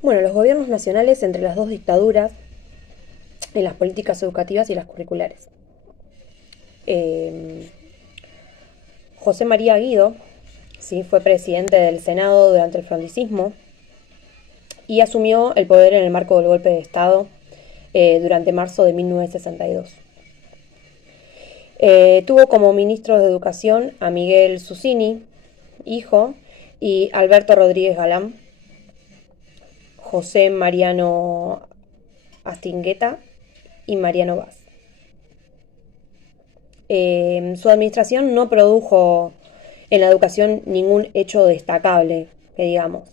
Bueno, los gobiernos nacionales entre las dos dictaduras en las políticas educativas y las curriculares. Eh, José María Guido, ¿sí?, fue presidente del Senado durante el franquismo y asumió el poder en el marco del golpe de Estado durante marzo de 1962. Tuvo como ministros de Educación a Miguel Susini, hijo, y Alberto Rodríguez Galán, José Mariano Astingueta y Mariano Vaz. Su administración no produjo en la educación ningún hecho destacable, que digamos.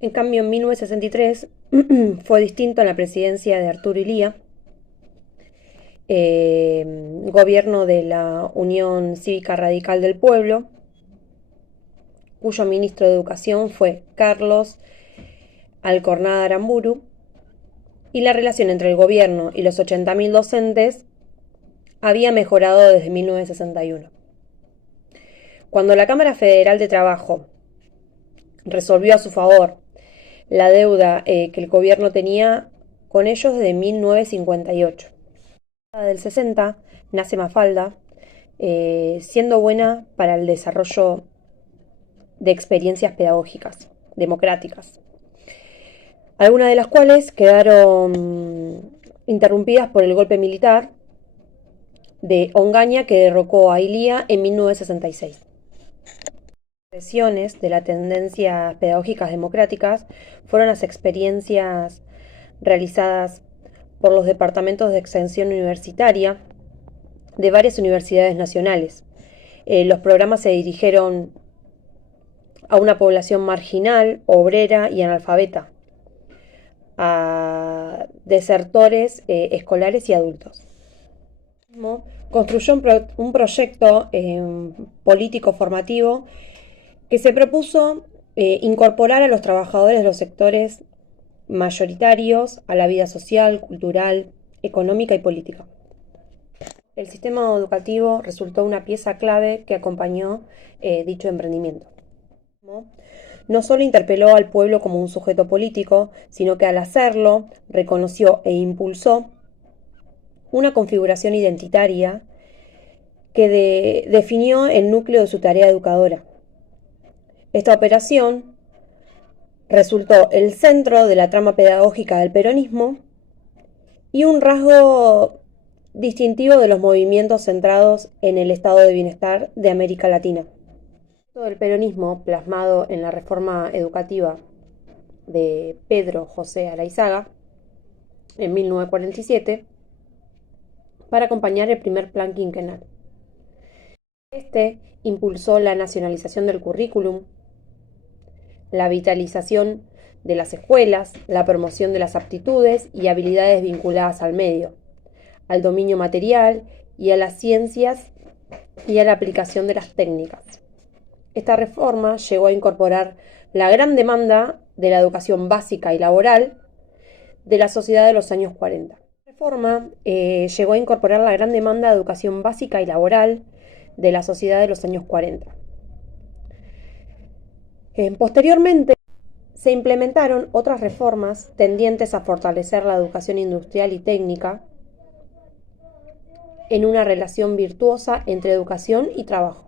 En cambio, en 1963 fue distinto en la presidencia de Arturo Illia, gobierno de la Unión Cívica Radical del Pueblo, cuyo ministro de Educación fue Carlos Alcornada Aramburu, y la relación entre el gobierno y los 80.000 docentes había mejorado desde 1961. Cuando la Cámara Federal de Trabajo resolvió a su favor la deuda que el gobierno tenía con ellos desde 1958. En la década del 60 nace Mafalda, siendo buena para el desarrollo de experiencias pedagógicas, democráticas, algunas de las cuales quedaron interrumpidas por el golpe militar de Ongaña que derrocó a Illia en 1966. Expresiones de las tendencias pedagógicas democráticas fueron las experiencias realizadas por los departamentos de extensión universitaria de varias universidades nacionales. Los programas se dirigieron a una población marginal, obrera y analfabeta, a desertores escolares y adultos. Construyó un proyecto político formativo que se propuso incorporar a los trabajadores de los sectores mayoritarios a la vida social, cultural, económica y política. El sistema educativo resultó una pieza clave que acompañó dicho emprendimiento. No solo interpeló al pueblo como un sujeto político, sino que al hacerlo reconoció e impulsó una configuración identitaria que definió el núcleo de su tarea educadora. Esta operación resultó el centro de la trama pedagógica del peronismo y un rasgo distintivo de los movimientos centrados en el estado de bienestar de América Latina. El peronismo, plasmado en la reforma educativa de Pedro José Araizaga en 1947, para acompañar el primer plan quinquenal. Este impulsó la nacionalización del currículum, la vitalización de las escuelas, la promoción de las aptitudes y habilidades vinculadas al medio, al dominio material y a las ciencias y a la aplicación de las técnicas. Esta reforma llegó a incorporar la gran demanda de la educación básica y laboral de la sociedad de los años 40. La reforma llegó a incorporar la gran demanda de educación básica y laboral de la sociedad de los años 40. Posteriormente, se implementaron otras reformas tendientes a fortalecer la educación industrial y técnica en una relación virtuosa entre educación y trabajo.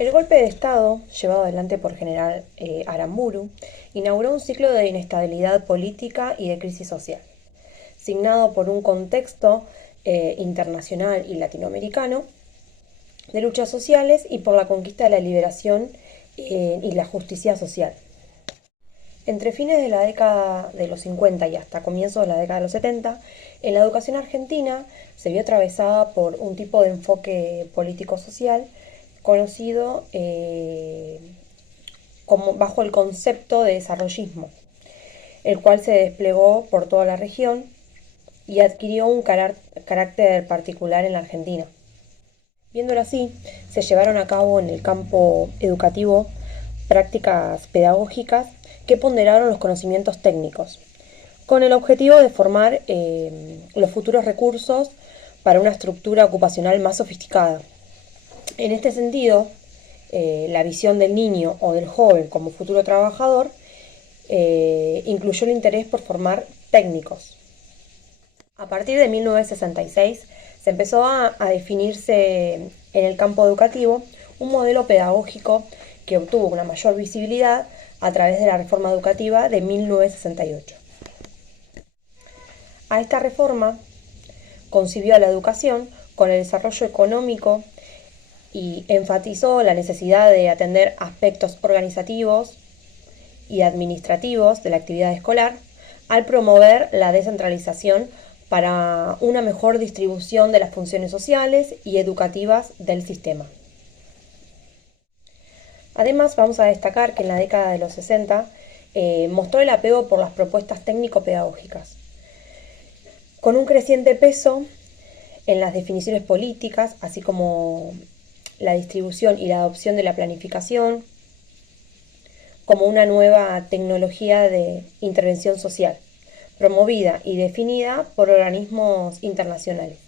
El golpe de Estado, llevado adelante por general Aramburu, inauguró un ciclo de inestabilidad política y de crisis social, signado por un contexto internacional y latinoamericano de luchas sociales y por la conquista de la liberación y la justicia social. Entre fines de la década de los 50 y hasta comienzos de la década de los 70, en la educación argentina se vio atravesada por un tipo de enfoque político-social conocido como bajo el concepto de desarrollismo, el cual se desplegó por toda la región y adquirió un carácter particular en la Argentina. Viéndolo así, se llevaron a cabo en el campo educativo prácticas pedagógicas que ponderaron los conocimientos técnicos, con el objetivo de formar los futuros recursos para una estructura ocupacional más sofisticada, En este sentido, la visión del niño o del joven como futuro trabajador incluyó el interés por formar técnicos. A partir de 1966 se empezó a definirse en el campo educativo un modelo pedagógico que obtuvo una mayor visibilidad a través de la reforma educativa de 1968. A esta reforma concibió a la educación con el desarrollo económico y enfatizó la necesidad de atender aspectos organizativos y administrativos de la actividad escolar al promover la descentralización para una mejor distribución de las funciones sociales y educativas del sistema. Además, vamos a destacar que en la década de los 60 mostró el apego por las propuestas técnico-pedagógicas, con un creciente peso en las definiciones políticas, así como la distribución y la adopción de la planificación, como una nueva tecnología de intervención social, promovida y definida por organismos internacionales.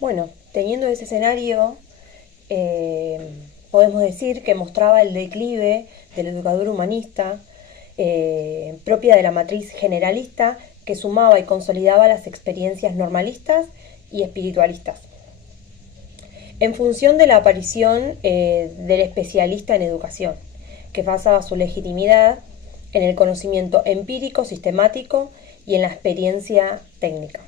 Bueno, teniendo ese escenario, podemos decir que mostraba el declive del educador humanista, propia de la matriz generalista, que sumaba y consolidaba las experiencias normalistas y espiritualistas, en función de la aparición del especialista en educación, que basaba su legitimidad en el conocimiento empírico, sistemático y en la experiencia técnica.